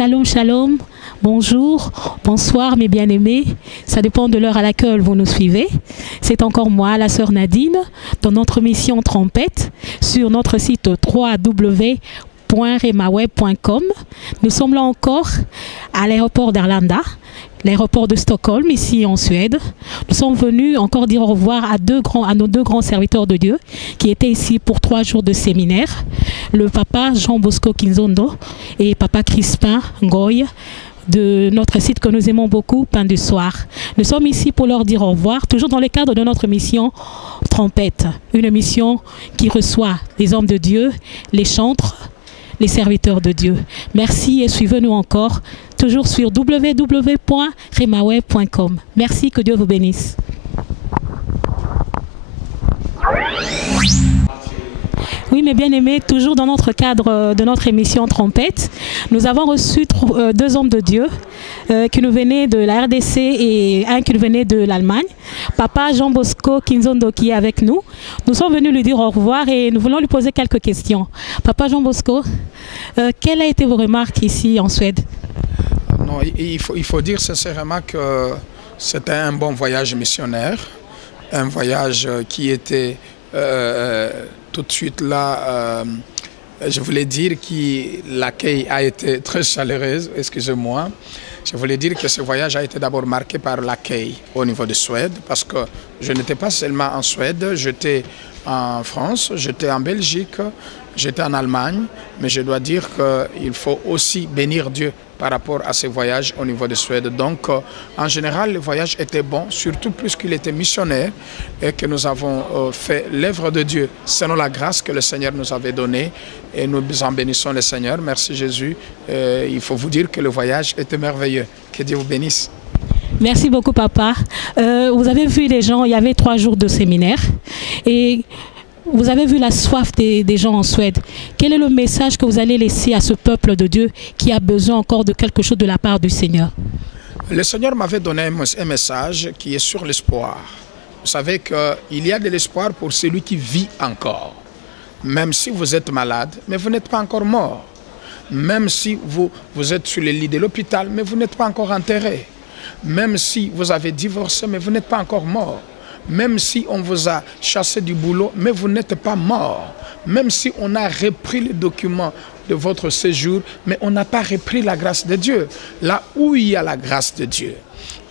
Shalom, shalom, bonjour, bonsoir mes bien-aimés. Ça dépend de l'heure à laquelle vous nous suivez. C'est encore moi, la sœur Nadine, dans notre mission Trompette, sur notre site www.remaweb.com. Nous sommes là encore à l'aéroport d'Arlanda, l'aéroport de Stockholm, ici en Suède. Nous sommes venus encore dire au revoir à nos deux grands serviteurs de Dieu qui étaient ici pour 3 jours de séminaire. Le papa Jean Bosco Kinzondo et papa Crispin Ngoy de notre site que nous aimons beaucoup, Pain du Soir. Nous sommes ici pour leur dire au revoir, toujours dans le cadre de notre mission Trompette, une mission qui reçoit les hommes de Dieu, les chantres, les serviteurs de Dieu. Merci et suivez-nous encore, toujours sur www.remaweb.com. Merci, que Dieu vous bénisse. Oui, mes bien-aimés, toujours dans notre cadre de notre émission Trompette, nous avons reçu 2 hommes de Dieu qui nous venaient de la RDC et un qui nous venait de l'Allemagne. Papa Jean Bosco Kinzondo qui est avec nous. Nous sommes venus lui dire au revoir et nous voulons lui poser quelques questions. Papa Jean Bosco, quelles ont été vos remarques ici en Suède? Non, il faut dire sincèrement que c'était un bon voyage missionnaire, un voyage qui était tout de suite là, je voulais dire que l'accueil a été très chaleureux, excusez-moi. Je voulais dire que ce voyage a été d'abord marqué par l'accueil au niveau de Suède, parce que je n'étais pas seulement en Suède, j'étais en France, j'étais en Belgique, j'étais en Allemagne, mais je dois dire qu'il faut aussi bénir Dieu par rapport à ces voyages au niveau de Suède. Donc, en général, le voyage était bon, surtout plus qu'il était missionnaire et que nous avons fait l'œuvre de Dieu selon la grâce que le Seigneur nous avait donnée. Et nous en bénissons le Seigneur. Merci Jésus. Il faut vous dire que le voyage était merveilleux. Que Dieu vous bénisse. Merci beaucoup, papa. Vous avez vu les gens, il y avait 3 jours de séminaire. Et vous avez vu la soif des gens en Suède. Quel est le message que vous allez laisser à ce peuple de Dieu qui a besoin encore de quelque chose de la part du Seigneur? Le Seigneur m'avait donné un message qui est sur l'espoir. Vous savez qu'il y a de l'espoir pour celui qui vit encore. Même si vous êtes malade, mais vous n'êtes pas encore mort. Même si vous êtes sur le lit de l'hôpital, mais vous n'êtes pas encore enterré. Même si vous avez divorcé, mais vous n'êtes pas encore mort. Même si on vous a chassé du boulot, mais vous n'êtes pas mort. Même si on a repris les documents de votre séjour, mais on n'a pas repris la grâce de Dieu. Là où il y a la grâce de Dieu,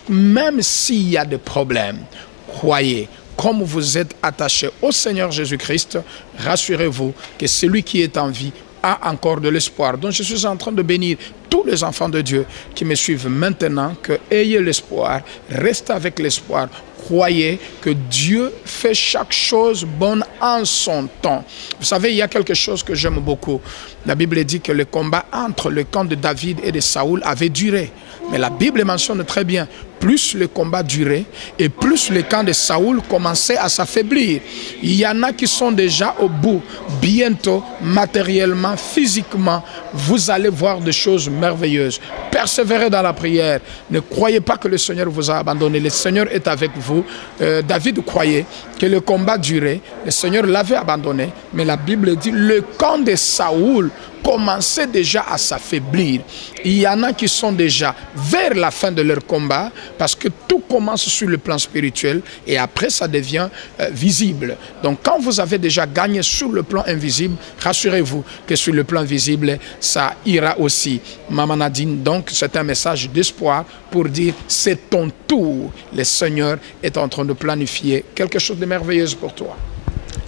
même s'il y a des problèmes, croyez, comme vous êtes attaché au Seigneur Jésus-Christ, rassurez-vous que celui qui est en vie a encore de l'espoir. Donc je suis en train de bénir tous les enfants de Dieu qui me suivent maintenant, que ayez l'espoir, restez avec l'espoir, croyez que Dieu fait chaque chose bonne en son temps. Vous savez, il y a quelque chose que j'aime beaucoup. La Bible dit que le combat entre le camp de David et de Saoul avait duré. Mais la Bible mentionne très bien, plus le combat durait et plus le camp de Saoul commençait à s'affaiblir. Il y en a qui sont déjà au bout. Bientôt, matériellement, physiquement, vous allez voir des choses merveilleuses. Persévérez dans la prière. Ne croyez pas que le Seigneur vous a abandonné. Le Seigneur est avec vous. David croyait que le combat durait. Le Seigneur l'avait abandonné. Mais la Bible dit, le camp de Saoul commençait déjà à s'affaiblir. Il y en a qui sont déjà vers la fin de leur combat, parce que tout commence sur le plan spirituel et après ça devient visible. Donc quand vous avez déjà gagné sur le plan invisible, rassurez-vous que sur le plan visible, ça ira aussi. Maman Nadine, donc c'est un message d'espoir pour dire c'est ton tour. Le Seigneur est en train de planifier quelque chose de merveilleux pour toi.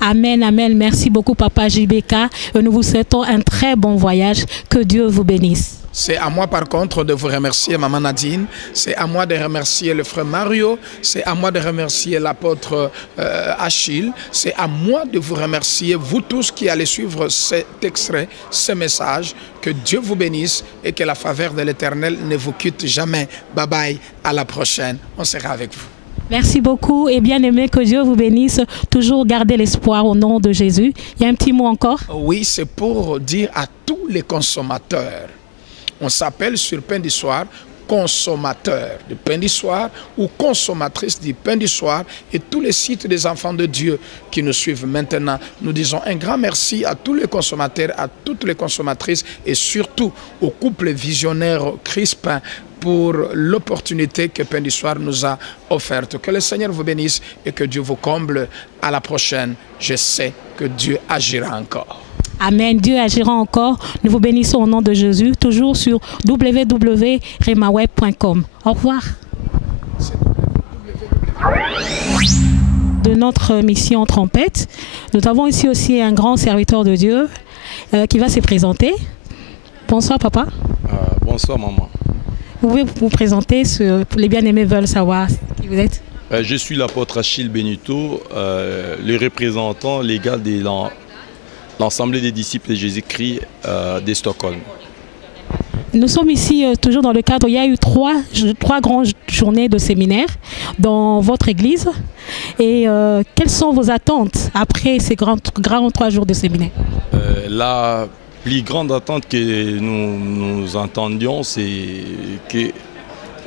Amen, amen. Merci beaucoup, Papa JBK. Nous vous souhaitons un très bon voyage. Que Dieu vous bénisse. C'est à moi par contre de vous remercier, Maman Nadine. C'est à moi de remercier le frère Mario. C'est à moi de remercier l'apôtre Achille. C'est à moi de vous remercier, vous tous qui allez suivre cet extrait, ce message. Que Dieu vous bénisse et que la faveur de l'Éternel ne vous quitte jamais. Bye bye, à la prochaine. On sera avec vous. Merci beaucoup et bien aimé, que Dieu vous bénisse. Toujours gardez l'espoir au nom de Jésus. Il y a un petit mot encore? Oui, c'est pour dire à tous les consommateurs. On s'appelle sur Pain du Soir consommateurs du pain du soir ou consommatrices du pain du soir et tous les sites des enfants de Dieu qui nous suivent maintenant. Nous disons un grand merci à tous les consommateurs, à toutes les consommatrices et surtout au couple visionnaire Crispin pour l'opportunité que Pain du Soir nous a offerte. Que le Seigneur vous bénisse et que Dieu vous comble. À la prochaine. Je sais que Dieu agira encore. Amen. Dieu agira encore. Nous vous bénissons au nom de Jésus, toujours sur www.remaweb.com. Au revoir. De notre mission Trompette, nous avons ici aussi un grand serviteur de Dieu qui va se présenter. Bonsoir papa. Bonsoir maman. Vous pouvez vous présenter, les bien-aimés veulent savoir qui vous êtes. Je suis l'apôtre Achille Benito, le représentant légal de l'Assemblée des disciples de Jésus-Christ de Stockholm. Nous sommes ici toujours dans le cadre, il y a eu trois grandes journées de séminaire dans votre église. Et quelles sont vos attentes après ces grands 3 jours de séminaire? La plus grande attente que nous entendions, c'est que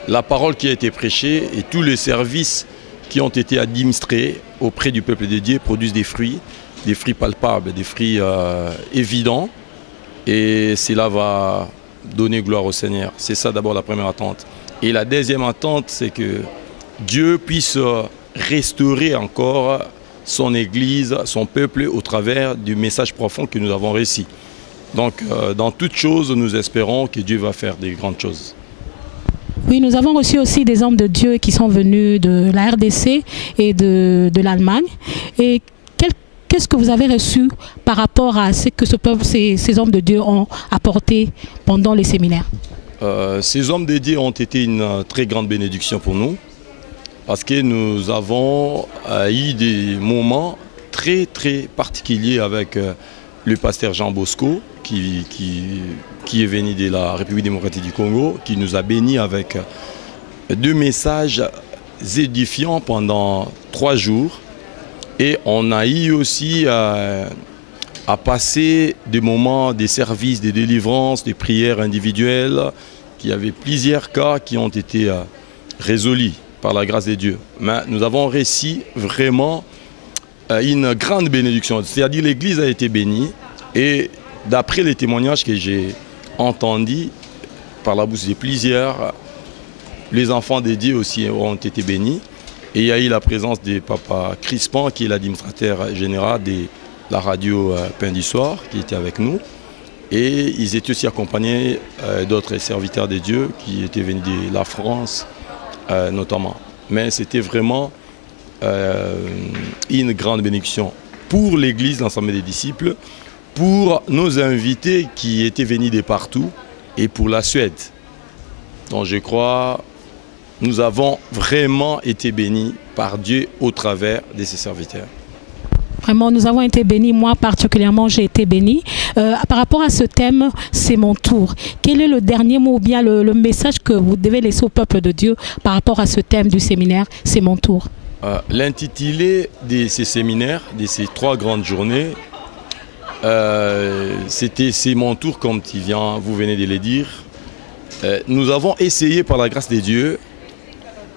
la parole qui a été prêchée et tous les services qui ont été administrés auprès du peuple de Dieu produisent des fruits palpables, des fruits évidents. Et cela va donner gloire au Seigneur. C'est ça d'abord la première attente. Et la deuxième attente, c'est que Dieu puisse restaurer encore son Église, son peuple au travers du message profond que nous avons reçu. Donc, dans toutes choses, nous espérons que Dieu va faire des grandes choses. Oui, nous avons reçu aussi des hommes de Dieu qui sont venus de la RDC et de l'Allemagne. Et qu'est-ce que vous avez reçu par rapport à ce que ces hommes de Dieu ont apporté pendant les séminaires? Ces hommes de Dieu ont été une très grande bénédiction pour nous parce que nous avons eu des moments très très particuliers avec le pasteur Jean Bosco qui est venu de la République démocratique du Congo, qui nous a bénis avec 2 messages édifiants pendant 3 jours. Et on a eu aussi à passer des moments, des services, des délivrances, des prières individuelles, qui avaient plusieurs cas qui ont été résolus par la grâce de Dieu. Mais nous avons réussi vraiment une grande bénédiction. C'est-à-dire l'Église a été bénie et d'après les témoignages que j'ai entendus par la bouche de plusieurs, les enfants de Dieu aussi ont été bénis. Et il y a eu la présence de papa Crispin, qui est l'administrateur général de la radio Pain du Soir, qui était avec nous. Et ils étaient aussi accompagnés d'autres serviteurs de Dieu qui étaient venus de la France notamment. Mais c'était vraiment une grande bénédiction pour l'Église, l'ensemble des disciples, pour nos invités qui étaient venus de partout et pour la Suède. Donc je crois nous avons vraiment été bénis par Dieu au travers de ses serviteurs. Vraiment, nous avons été bénis. Moi, particulièrement, j'ai été béni. Par rapport à ce thème, c'est mon tour. Quel est le dernier mot ou bien le message que vous devez laisser au peuple de Dieu par rapport à ce thème du séminaire, c'est mon tour? L'intitulé de ces séminaires, de ces 3 grandes journées, c'était « C'est mon tour » comme vous venez de le dire. Nous avons essayé par la grâce de Dieu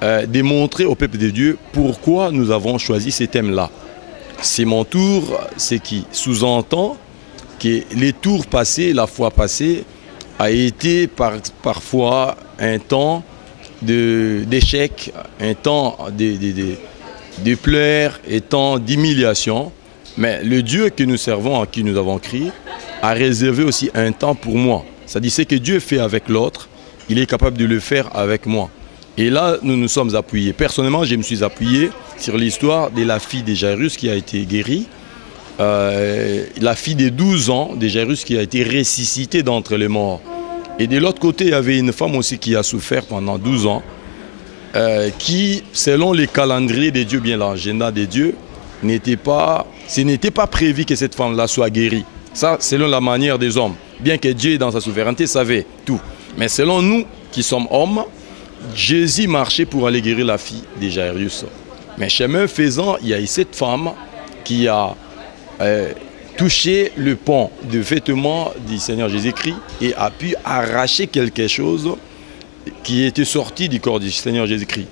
de montrer au peuple de Dieu pourquoi nous avons choisi ces thèmes-là. C'est mon tour, c'est qui sous-entend que les tours passés, la fois passée, a été parfois un temps d'échec, un temps de pleurs, un temps d'humiliation. Mais le Dieu que nous servons, à qui nous avons crié, a réservé aussi un temps pour moi. C'est-à-dire ce que Dieu fait avec l'autre, il est capable de le faire avec moi. Et là, nous nous sommes appuyés. Personnellement, je me suis appuyé sur l'histoire de la fille de Jairus qui a été guérie. La fille de 12 ans de Jairus qui a été ressuscitée d'entre les morts. Et de l'autre côté, il y avait une femme aussi qui a souffert pendant 12 ans, qui, selon les calendriers de Dieu, bien l'agenda de Dieu, ce n'était pas prévu que cette femme-là soit guérie. Ça, selon la manière des hommes. Bien que Dieu, dans sa souveraineté, savait tout. Mais selon nous, qui sommes hommes, Jésus marchait pour aller guérir la fille de Jairus. Mais chemin faisant, il y a eu cette femme qui a touché le pan de vêtements du Seigneur Jésus-Christ et a pu arracher quelque chose qui était sorti du corps du Seigneur Jésus-Christ.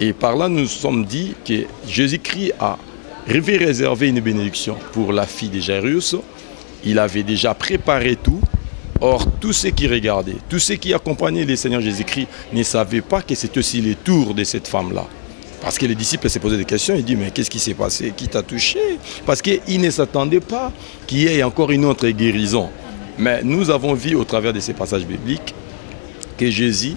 Et par là, nous nous sommes dit que Jésus-Christ avait réservé une bénédiction pour la fille de Jairus. Il avait déjà préparé tout. Or, tous ceux qui regardaient, tous ceux qui accompagnaient le Seigneur Jésus-Christ ne savaient pas que c'était aussi le tour de cette femme-là. Parce que les disciples se posaient des questions, ils disent, mais qu'est-ce qui s'est passé? Qui t'a touché? Parce qu'ils ne s'attendaient pas qu'il y ait encore une autre guérison. Mais nous avons vu au travers de ces passages bibliques que Jésus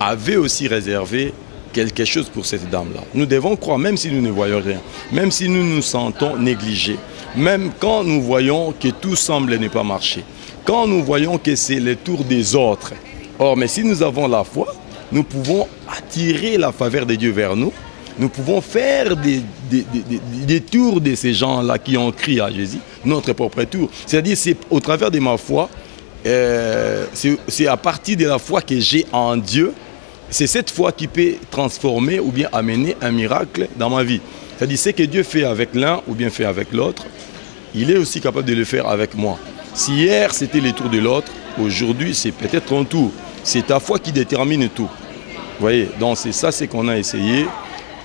avait aussi réservé quelque chose pour cette dame-là. Nous devons croire, même si nous ne voyons rien, même si nous nous sentons négligés, même quand nous voyons que tout semble ne pas marcher, quand nous voyons que c'est le tour des autres. Or, mais si nous avons la foi, nous pouvons attirer la faveur de Dieu vers nous. Nous pouvons faire des tours de ces gens-là qui ont crié à Jésus, notre propre tour. C'est-à-dire, c'est au travers de ma foi, c'est à partir de la foi que j'ai en Dieu, c'est cette foi qui peut transformer ou bien amener un miracle dans ma vie. C'est-à-dire, ce que Dieu fait avec l'un ou bien fait avec l'autre, il est aussi capable de le faire avec moi. Si hier c'était le tour de l'autre, aujourd'hui c'est peut-être ton tour. C'est ta foi qui détermine tout. Vous voyez, donc c'est ça ce qu'on a essayé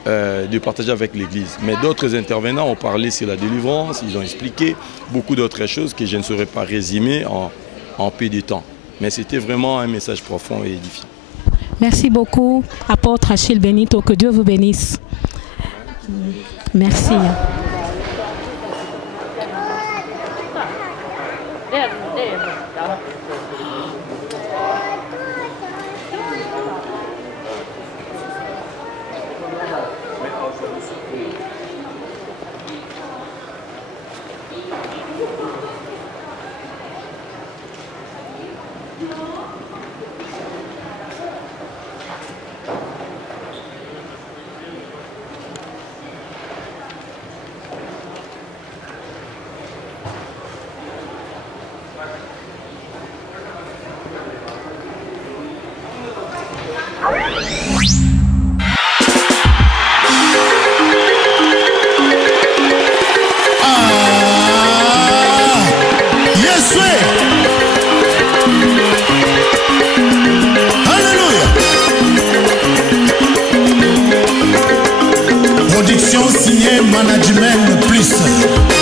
de partager avec l'Église. Mais d'autres intervenants ont parlé sur la délivrance, ils ont expliqué beaucoup d'autres choses que je ne saurais pas résumer en peu de temps. Mais c'était vraiment un message profond et édifiant. Merci beaucoup, apôtre Achille Benito, que Dieu vous bénisse. Merci. Production signée Management Plus.